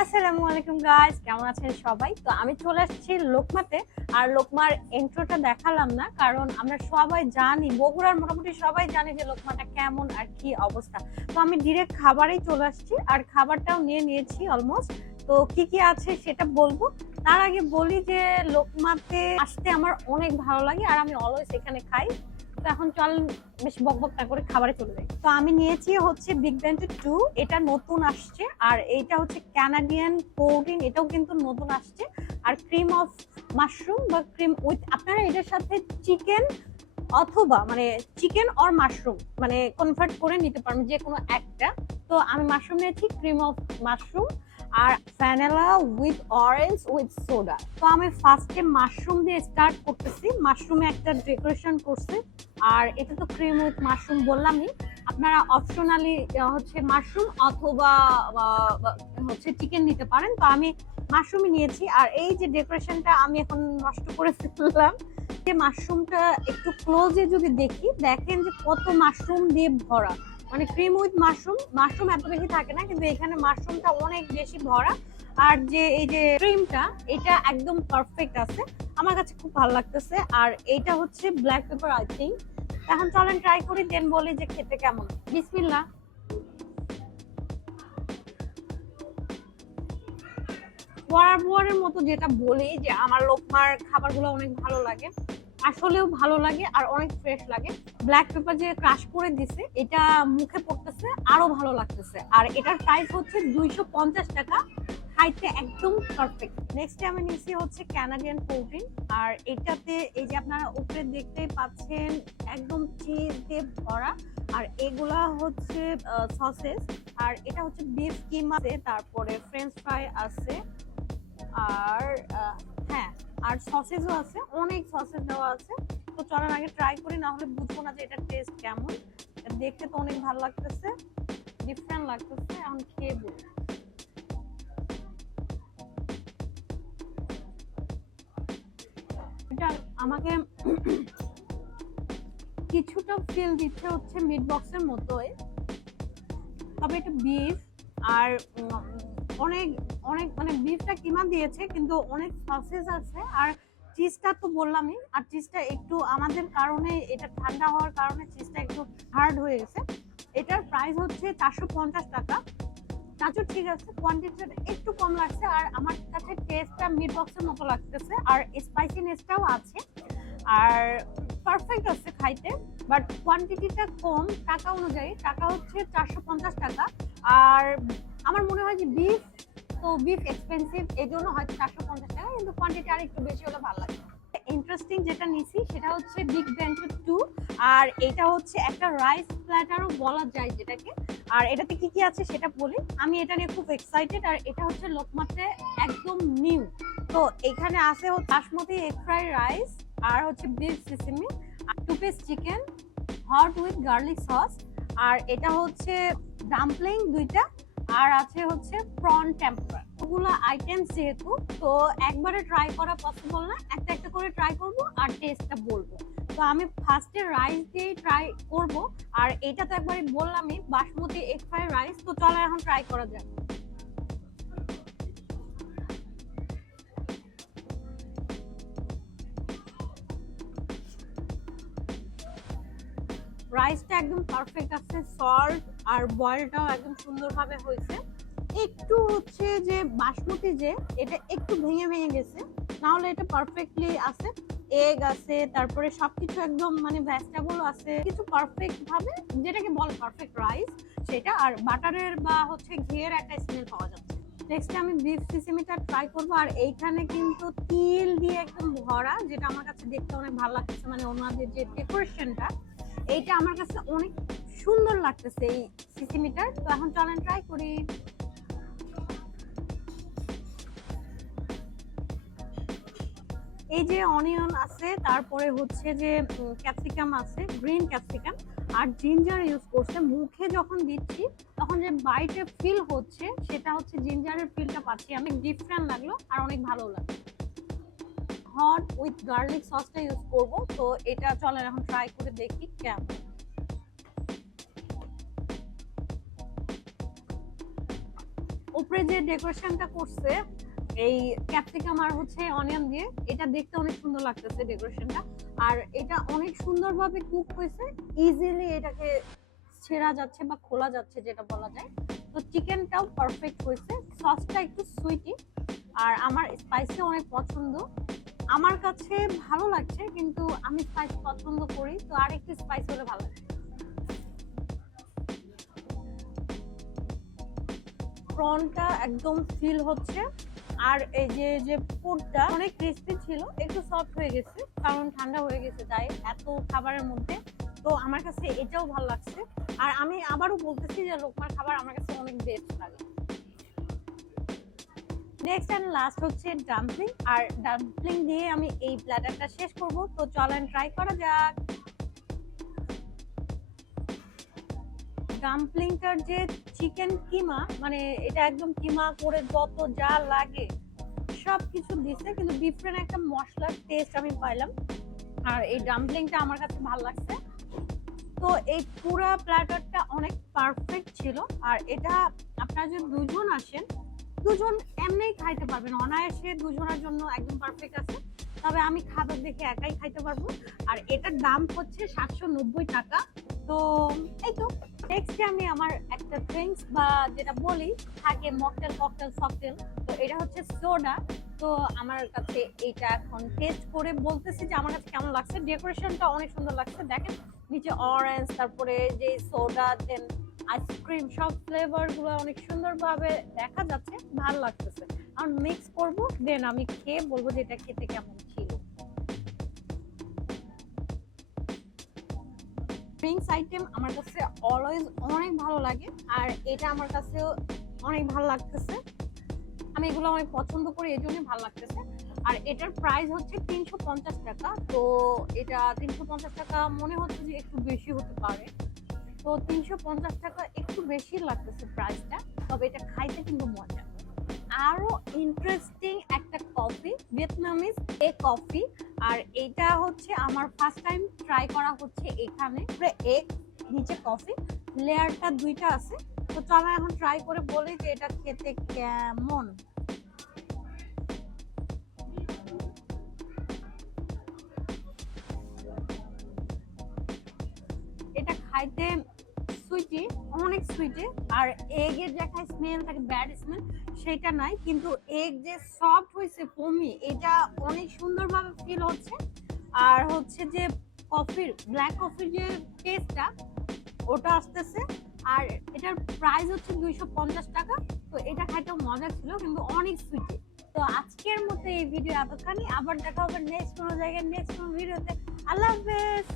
আসসালামু আলাইকুম গাইস, কেমন আছেন সবাই? তো আমি চলে আসছি লোকমাতে। আর লোকমার ইন্ট্রোটা দেখালাম না, কারণ আমরা সবাই জানি, বগুড়ার মোটামুটি সবাই জানি যে লোকমাটা কেমন আর কি অবস্থা। তো আমি ডিরেক্ট খাবারেই চলে আসছি, আর খাবারটাও নিয়ে নিয়েছি অলমোস্ট। তো কি কি আছে সেটা বলবো। তার আগে বলি যে লোকমাতে আসতে আমার অনেক ভালো লাগে, আর আমি অলওয়েজ এখানে খাই। তো এখন চল বেশ বকবক না করে খাবারে চলে যাই। তো আমি নিয়েছি হচ্ছে বিগ ব্যান্ডের 2, এটা নতুন আসছে। আর এইটা হচ্ছে ক্যানাডিয়ান প্রোটিন, এটাও কিন্তু নতুন আসছে। আর ক্রিম অফ মাশরুম বা ক্রিম উইথ, আপনারা এটার সাথে চিকেন অথবা মানে চিকেন অর মাশরুম মানে কনভার্ট করে নিতে পারবেন, যে কোনো একটা। তো আমি মাশরুম নিয়েছি, ক্রিম অফ মাশরুম আর vanilla with orange with soda. তো আমি ফার্স্টে মাশরুম দিয়ে স্টার্ট করতেছি। মাশরুমে একটা ডেকোরেশন করছে, আর এটা তো ক্রিম উইথ মাশরুম বললামই। আপনারা অপশনালি হচ্ছে মাশরুম অথবা হচ্ছে চিকেন নিতে পারেন। তো আমি মাশরুমই নিয়েছি। আর এই যে ডেকোরেশনটা আমি এখন নষ্ট করে ফেললাম, যে মাশরুমটা একটু ক্লোজে যদি দেখি, দেখেন যে কত মাশরুম দিয়ে ভরা। মানে ক্রিম উইথ মাশরুম, মাশরুম এত বেশি থাকে না, কিন্তু এখানে মাশরুমটা অনেক বেশি ভরা। আর যে এই যে ক্রিমটা, এটা একদম পারফেক্ট আছে, আমার কাছে খুব ভালো লাগতেছে। আর এইটা হচ্ছে ব্ল্যাক পেপার আই থিঙ্ক। এখন চলেন ট্রাই করি, দেন বলি যে খেতে কেমন। বিসমিল্লাহ। বরাবরের মতো যেটা বলি যে আমার লোকমার খাবারগুলো অনেক ভালো লাগে, আসলেও ভালো লাগে আর অনেক ফ্রেশ লাগে। ব্ল্যাক পেপার যে ক্রাশ করে দিছে, এটা মুখে পড়তেছে আরো ভালো লাগতেছে। আর এটার প্রাইস হচ্ছে 250 টাকা, খাইতে একদম পারফেক্ট। নেক্সট আমি নিচ্ছি হচ্ছে ক্যানাডিয়ান প্রোটিন। আর এটাতে এই যে আপনারা উপরে দেখতেই পাচ্ছেন, একদম চিজ দিয়ে ভরা। আর এগুলা হচ্ছে সসেস। আর এটা হচ্ছে বিফ কিমা, তারপরে ফ্রেঞ্চ ফ্রাই আছে। আর হ্যাঁ, আর সসেজও আছে, অনেক সসেজ দেওয়া আছে। তো চলার আগে ট্রাই করি, না হলে বুঝবো না যে এটার টেস্ট কেমন। দেখতে তো অনেক ভালো লাগতেছে, ডিফারেন্ট লাগতেছে, এখন খেয়ে বলি। এটা আমাকে কিছুটা ফিল দিচ্ছে হচ্ছে মিট বক্সের মতোই, তবে এটা বিফ। আর অনেক অনেক মানে বিফটা কিমা দিয়েছে, কিন্তু অনেক সসেজ আছে। আর চিজটা তো বললামই, আর চিজটা একটু আমাদের কারণে, এটা ঠান্ডা হওয়ার কারণে চিজটা একটু হার্ড হয়ে গেছে। এটার প্রাইস হচ্ছে 450 টাকা। চাচুর ঠিক আছে, কোয়ান্টিটিটা একটু কম লাগছে। আর আমার কাছে টেস্টটা মিট বক্সের মতো লাগতেছে, আর স্পাইসিনেসটাও আছে। আর পারফেক্ট আছে খাইতে, বাট কোয়ান্টিটিটা কম টাকা অনুযায়ী। টাকা হচ্ছে 450 টাকা। আর আমার মনে হয় যে বিফ, তো বিফ এক্সপেন্সিভ, এই জন্য হয়তো 450 টাকা, কিন্তু কোয়ান্টিটি আর একটু বেশি হলে ভালো লাগে। ইন্টারেস্টিং যেটা নিছি সেটা হচ্ছে বিগ ব্যান্ডের 2। আর এটা হচ্ছে একটা রাইস প্ল্যাটারও বলা যায় যেটাকে। আর এটাতে কি কি আছে সেটা বলি, আমি এটা নিয়ে খুব এক্সাইটেড। আর এটা হচ্ছে লোকমাতে একদম নিউ। তো এখানে আছে হচ্ছে বাসমতি এগ ফ্রাই রাইস, আর হচ্ছে বিফ সিসিমি, আর 2 piece chicken hot with garlic sauce. আর এটা হচ্ছে ডাম্পলিং 2টা, আর আছে হচ্ছে প্রন টেম্পার। ওগুলো আইটেমস যেহেতু, তো একবারে ট্রাই করা পসিবল না, একটা একটা করে ট্রাই করব আর টেস্টটা বলবো। তো আমি ফার্স্টে রাইস দিয়ে ট্রাই করব। আর এটা তো একবারই বললামই, বাসমতি এগ ফ্রাই রাইস। তো চলো এখন ট্রাই করা যাক। রাইসটা একদম পারফেক্ট আছে, সল্ট আর বয়েলটাও একদম সুন্দরভাবে হয়েছে। একটু হচ্ছে যে বাসমতি, যে এটা একটু ভেঙে ভেঙে গেছে, না হলে এটা পারফেক্টলি আছে। এগ আছে, তারপরে সবকিছু একদম মানে ভেজিটেবল আছে, কিছু পারফেক্ট ভাবে, যেটাকে বলে পারফেক্ট রাইস সেটা। আর বাটারের বা হচ্ছে ঘিয়ের একটা স্মেল পাওয়া যাচ্ছে। নেক্সট আমি বিফ সিসিমিটা ট্রাই করবো। আর এইখানে কিন্তু তিল দিয়ে একদম ভরা, যেটা আমার কাছে দেখতে অনেক ভালো লাগতেছে। মানে ওনাদের যে ডেকোরেশনটা, এইটা আমার কাছে অনেক সুন্দর লাগতেছে এই সিসিমিটার। তো এখন চলেন ট্রাই করি। এই যে অনিয়ন আছে, তারপরে হচ্ছে যে ক্যাপসিকাম আছে, গ্রিন ক্যাপসিকাম, আর জিঞ্জার ইউজ করছে। মুখে যখন দিচ্ছি তখন যে বাইটে ফিল হচ্ছে, সেটা হচ্ছে জিঞ্জারের ফিলটা পাচ্ছি। অনেক ডিফারেন্ট লাগলো আর অনেক ভালো লাগলো। হট উইথ গার্লিক সসটা ইউজ করব। তো এটা চলেন এখন ট্রাই করে দেখি কেমন। উপরে উপরে যে ডেকোরেশনটা করছে এই ক্যাপসিকাম আর হচ্ছে অনিয়ন দিয়ে, এটা দেখতে অনেক সুন্দর লাগতেছে ডেকোরেশনটা। আর এটা অনেক সুন্দরভাবে কুক হয়েছে, ইজিলি এটাকে ছেঁড়া যাচ্ছে বা খোলা যাচ্ছে যেটা বলা যায়। তো চিকেনটাও পারফেক্ট হয়েছে, সসটা একটু সুইটি, আর আমার স্পাইসি অনেক পছন্দ। আমার কাছে ভালো লাগছে, কিন্তু আমি স্পাইস পছন্দ করি, তো আর একটু স্পাইস হলে ভালো লাগে। প্রনটা একদম ফিল হচ্ছে, আর এই যে যে পুরটা অনেক ক্রিস্পি ছিল, একটু সফট হয়ে গেছে কারণ ঠান্ডা হয়ে গেছে তাই এত খাবারের মধ্যে। তো আমার কাছে এটাও ভালো লাগছে, আর আমি আবারও বলতেছি যে লোকমার খাবার আমার কাছে অনেক বেস্ট লাগে। নেক্সট এন্ড লাস্ট হচ্ছে ডাম্পলিং, আর ডাম্পলিং দিয়ে আমি এই প্ল্যাটারটা শেষ করব। তো চলেন ট্রাই করা যাক। ডাম্পলিংটার যে চিকেন কিমা, মানে এটা একদম কিমা করে যত যা লাগে সবকিছু দিছে, কিন্তু ডিফারেন্ট একটা মশলার টেস্ট আমি পাইলাম। আর এই ডাম্পলিংটা আমার কাছে ভালো লাগছে। তো এই পুরো প্ল্যাটারটা অনেক পারফেক্ট ছিল, আর এটা আপনারা যদি দুজন আসেন, দুজন এমনিই খাইতে পারবেন অনায়াসে, দুজনের জন্য একদম পারফেক্ট আছে। তবে আমি খাবার দেখে একাই খাইতে পারবো। আর এটার দাম হচ্ছে 790 টাকা। তো এই তো নেক্সট আমি আমার একটা ড্রিঙ্কস বা যেটা বলি থাকে মকটেল, ককটেল, সকটেল, তো এটা হচ্ছে সোডা। তো আমার কাছে এইটা এখন টেস্ট করে বলতেছি যে আমার কাছে কেমন লাগছে। ডেকোরেশনটা অনেক সুন্দর লাগছে, দেখেন নিচে অরেঞ্জ, তারপরে যে সোডা, দেন আইসক্রিম, সব ফ্লেভার গুলো অনেক সুন্দরভাবে দেখা যাচ্ছে, ভালো লাগতেছে। আর মিক্স করব, দেন আমি খেয়ে বলবো যে এটা খেতে কেমন ছিল। ড্রিঙ্কস আইটেম আমার কাছে অলওয়েজ অনেক ভালো লাগে, আর এটা আমার কাছেও অনেক ভালো লাগতেছে। আমি এগুলো অনেক পছন্দ করি, এই জন্যই ভালো লাগতেছে। আর এটার প্রাইস হচ্ছে 350 টাকা। তো এটা 350 টাকা মনে হচ্ছে যে একটু বেশি হতে পারে, তো 350 টাকা একটু বেশি লাগতেছে প্রাইসটা, তবে এটা খাইতে কিন্তু মজা। আরো ইন্টারেস্টিং একটা কফি, ভিয়েতনামিজ এ কফি, আর এটা হচ্ছে আমার ফার্স্ট টাইম ট্রাই করা হচ্ছে এখানে। এগ নিচে কফি, লেয়ারটা দুইটা আছে। তো চলো এখন ট্রাই করে বলি যে এটা খেতে কেমন। এটা খাইতে সুইটি, অনেক সুইটি, আর এগের যে একটা স্মেল থাকে ব্যাড স্মেল সেটা নাই, কিন্তু এগ যে সফট হয়েছে ফোমি, এটা অনেক সুন্দরভাবে ফিল হচ্ছে। আর হচ্ছে যে কফির, ব্ল্যাক কফির যে টেস্টটা ওটা আসতেছে। আর এটার প্রাইস হচ্ছে 250 টাকা। তো এটা খাইতেও মজা ছিল, কিন্তু অনেক সুইটি। তো আজকের মতো এই ভিডিও এতখানি, আবার দেখা হবে নেক্সট কোনো জায়গায়, নেক্সট কোনো ভিডিওতে। আল্লাহ হাফেজ।